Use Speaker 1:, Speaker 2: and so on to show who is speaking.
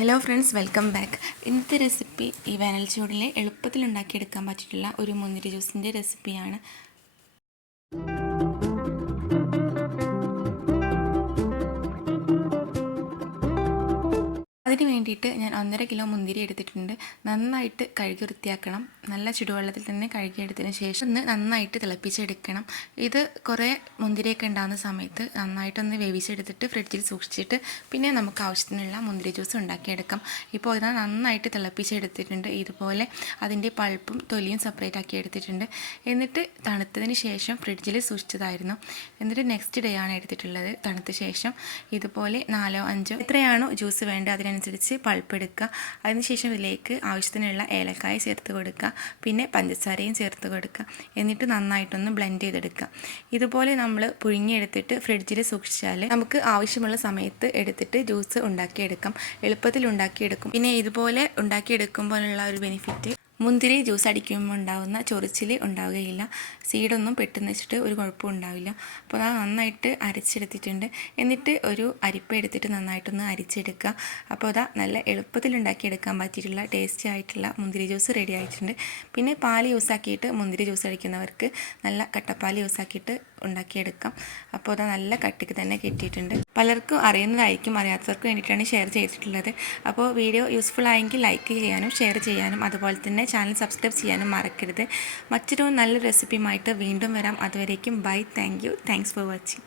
Speaker 1: Hello friends welcome back ഇന്നത്തെ recipe ഈ വേനൽ ചൂടിൽ എളുപ്പത്തിൽ ഉണ്ടാക്കിയെടുക്കാൻ പറ്റിയിട്ടുള്ള ഒരു മുന്തിരി ജ്യൂസിന്റെ റെസിപ്പിയാണ് അതിന് വേണ്ടിയിട്ട് ഞാൻ ഒന്നര കിലോ മുന്തിരി എടുത്തിട്ടുണ്ട്. നന്നായിട്ട് കഴുകി വൃത്തിയാക്കണം. നല്ല ചുടുവെള്ളത്തിൽ തന്നെ കഴുകിയെടുത്തതിന് ശേഷം ഒന്ന് നന്നായിട്ട് തിളപ്പിച്ചെടുക്കണം. ഇത് കുറേ മുന്തിരിയൊക്കെ ഉണ്ടാകുന്ന സമയത്ത് നന്നായിട്ടൊന്ന് വേവിച്ചെടുത്തിട്ട് ഫ്രിഡ്ജിൽ സൂക്ഷിച്ചിട്ട് പിന്നെ നമുക്ക് ആവശ്യത്തിനുള്ള മുന്തിരി ജ്യൂസ് ഉണ്ടാക്കിയെടുക്കാം. ഇപ്പോൾ ഇത് നന്നായിട്ട് തിളപ്പിച്ചെടുത്തിട്ടുണ്ട്. ഇതുപോലെ അതിന്റെ പൾപ്പും തൊലിയും സെപ്പറേറ്റ് ആക്കി എടുത്തിട്ടുണ്ട്. എന്നിട്ട് തണുത്തതിന് ശേഷം ഫ്രിഡ്ജിൽ സൂക്ഷിച്ചതായിരുന്നു. എന്നിട്ട് നെക്സ്റ്റ് ഡേ ആണ് എടുത്തിട്ടുള്ളത് തണുത്ത ശേഷം. ഇതുപോലെ നാലോ അഞ്ചോ എത്രയാണോ ജ്യൂസ് വേണ്ടത് അതിനനുസരിച്ച് അതിനനുസരിച്ച് പൾപ്പ് എടുക്കുക. അതിനുശേഷം ഇതിലേക്ക് ആവശ്യത്തിനുള്ള ഏലക്കായ ചേർത്ത് കൊടുക്കുക. പിന്നെ പഞ്ചസാരയും ചേർത്ത് കൊടുക്കുക. എന്നിട്ട് നന്നായിട്ടൊന്ന് ബ്ലെൻഡ് ചെയ്തെടുക്കുക. ഇതുപോലെ നമ്മൾ പുഴുങ്ങിയെടുത്തിട്ട് ഫ്രിഡ്ജിൽ സൂക്ഷിച്ചാൽ നമുക്ക് ആവശ്യമുള്ള സമയത്ത് എടുത്തിട്ട് ജ്യൂസ് ഉണ്ടാക്കിയെടുക്കാം. എളുപ്പത്തിൽ ഉണ്ടാക്കിയെടുക്കും. പിന്നെ ഇതുപോലെ ഉണ്ടാക്കിയെടുക്കുമ്പോഴുള്ള ഒരു ബെനിഫിറ്റ് മുന്തിരി ജ്യൂസ് അടിക്കുമ്പോൾ ഉണ്ടാകുന്ന ചൊറിച്ചിൽ ഉണ്ടാവുകയില്ല. സീഡൊന്നും പെട്ടെന്ന് വെച്ചിട്ട് ഒരു കുഴപ്പവും ഉണ്ടാവില്ല. അപ്പോൾ അത് നന്നായിട്ട് അരച്ചെടുത്തിട്ടുണ്ട്. എന്നിട്ട് ഒരു അരിപ്പ എടുത്തിട്ട് നന്നായിട്ടൊന്ന് അരിച്ചെടുക്കുക. അപ്പോൾ അതാ നല്ല എളുപ്പത്തിൽ ഉണ്ടാക്കിയെടുക്കാൻ പറ്റിയിട്ടുള്ള ടേസ്റ്റി ആയിട്ടുള്ള മുന്തിരി ജ്യൂസ് റെഡി ആയിട്ടുണ്ട്. പിന്നെ പാൽ യൂസ് ആക്കിയിട്ട് മുന്തിരി ജ്യൂസ് അടിക്കുന്നവർക്ക് നല്ല കട്ടപ്പാൽ യൂസ് ആക്കിയിട്ട് ഉണ്ടാക്കിയെടുക്കാം. അപ്പോൾ അത് നല്ല കട്ടിക്ക് തന്നെ കിട്ടിയിട്ടുണ്ട്. പലർക്കും അറിയുന്നതായിരിക്കും അറിയാത്തവർക്ക് വേണ്ടിയിട്ടാണ് ഷെയർ ചെയ്തിട്ടുള്ളത്. അപ്പോൾ വീഡിയോ യൂസ്ഫുൾ ആയെങ്കിൽ ലൈക്ക് ചെയ്യാനും ഷെയർ ചെയ്യാനും അതുപോലെ തന്നെ ചാനൽ സബ്സ്ക്രൈബ് ചെയ്യാനും മറക്കരുത്. മറ്റൊരു നല്ല റെസിപ്പിയുമായിട്ട് വീണ്ടും വരാം. അതുവരേക്കും bye. Thank you. Thanks for watching.